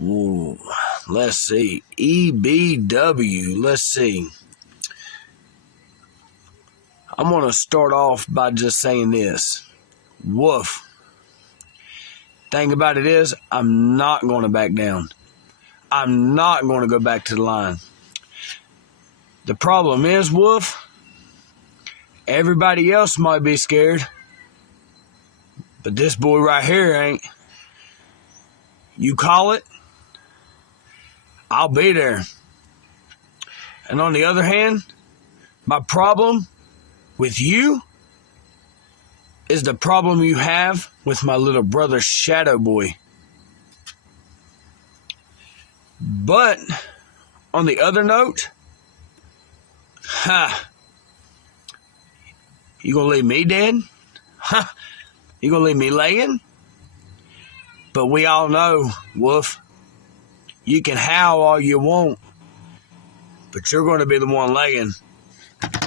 Ooh, let's see. EBW. Let's see. I'm going to start off by just saying this. Woof. Thing about it is, I'm not going to back down. I'm not going to go back to the line. The problem is, Woof, everybody else might be scared, but this boy right here ain't. You call it, I'll be there. And on the other hand, my problem with you is the problem you have with my little brother Shadow Boy. But on the other note, you gonna leave me dead? You gonna leave me laying? But we all know, Wolf, you can howl all you want, but you're gonna be the one laying.